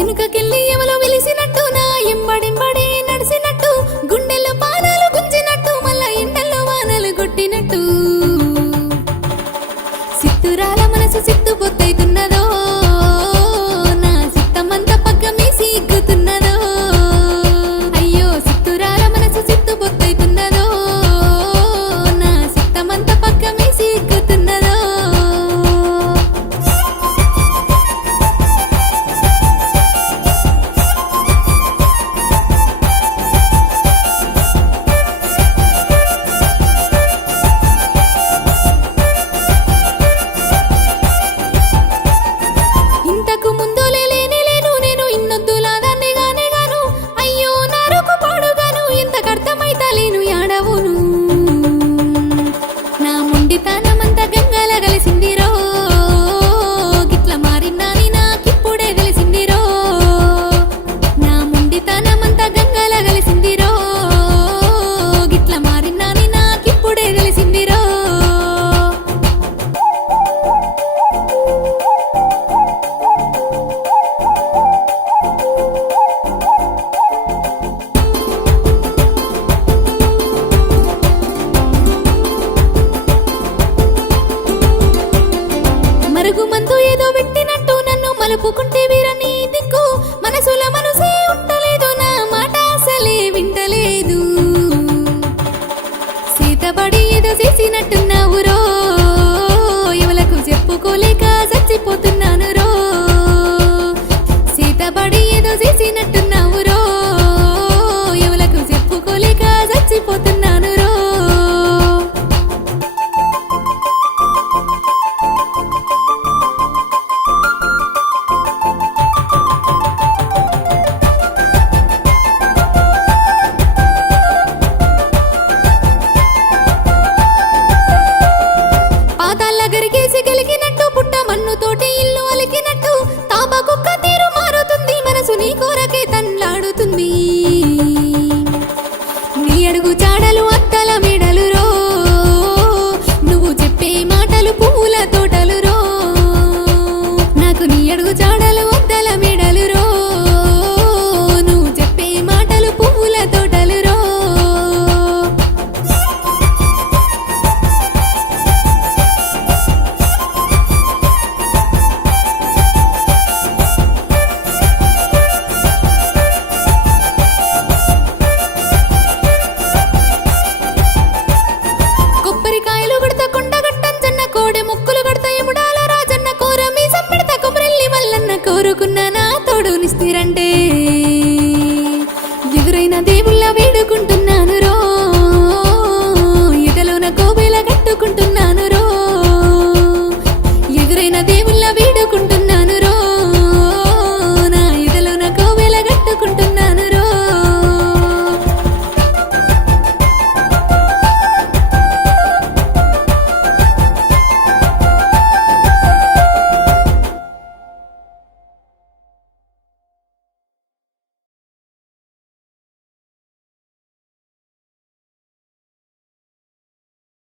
ఎనుకకెళ్ళి ఎవలో వెలిసినట్టు నా ఎంబడెంబడే నడిసినట్టు గుండెల్లో పానాలు గుంజినట్టు మళ్ళా ఎండల్లో వానలు కొట్టినట్టు సిత్తురాల మనసు సిత్తు పొత్తైతున్నదో నా సిత్తమంతా పక్కమే సిగ్గుతున్నదో అయ్యో సిత్తురాల మనసు సిత్తు పొత్తైతున్నదో నా సిత్తమంతా పక్కమే సిగ్గుతున్నదో ఇంతకు ముందు లేనే లేను నేను ఇన్నొద్దులా దాన్ని గానే గాను అయ్యో నారుకు పాడుగాను ఇంతకు అర్థమైతలేను యాడవును నా మొండితనమంతా గంగల కలిసిందిరో గిట్ల మారినాని నాకిప్పుడే తెలిసిందిరో నా మొండితనమంతా గంగల కలిసిందిరో గిట్ల మారినాని నాకిప్పుడే తెలిసిందిరో మరుగు మందు ఏదో పెట్టినట్టు నన్ను మలుపుకుంటే వీరని దిక్కు మనసుల మనసే ఉండలేదు నా మాట అసలే వింటలేదు సీతబడి ఏదో చేసినట్టున్నావు రో ఎవలకు చెప్పుకోలేక చచ్చిపోతున్నాను రో సీతబడి ఏదో చేసినట్టున్నావు రో ఎవలకు చెప్పుకోలేక చచ్చిపోతున్నాను రో పాతాళ్ళ గరిగేసి గలిగినట్టు పుట్ట మన్నుతోటి ఇల్లు అలికినట్టు తాపకుక్క తీరు మారుతుంది మనసు నీ కోరకే తన్లాడుతుంది నీ అడుగు చాడలు అత్తల మెడలు రో నువ్వు చెప్పే మాటలు పూల తోటలు రో నాకు నీ అడుగు చాడలు అత్తల మెడలు రో నువ్వు చెప్పే మాటలు పూల తోటలు రో కొబ్బరికాయలు గడత కొండ గట్టంజన్న కోడె ముక్కులు గడత ఎముడాల రాజన్న కోర మీ సంపెడత కొమరెల్లి వల్లన్న కోరుకున్న నా తోడు నిస్తిరంటే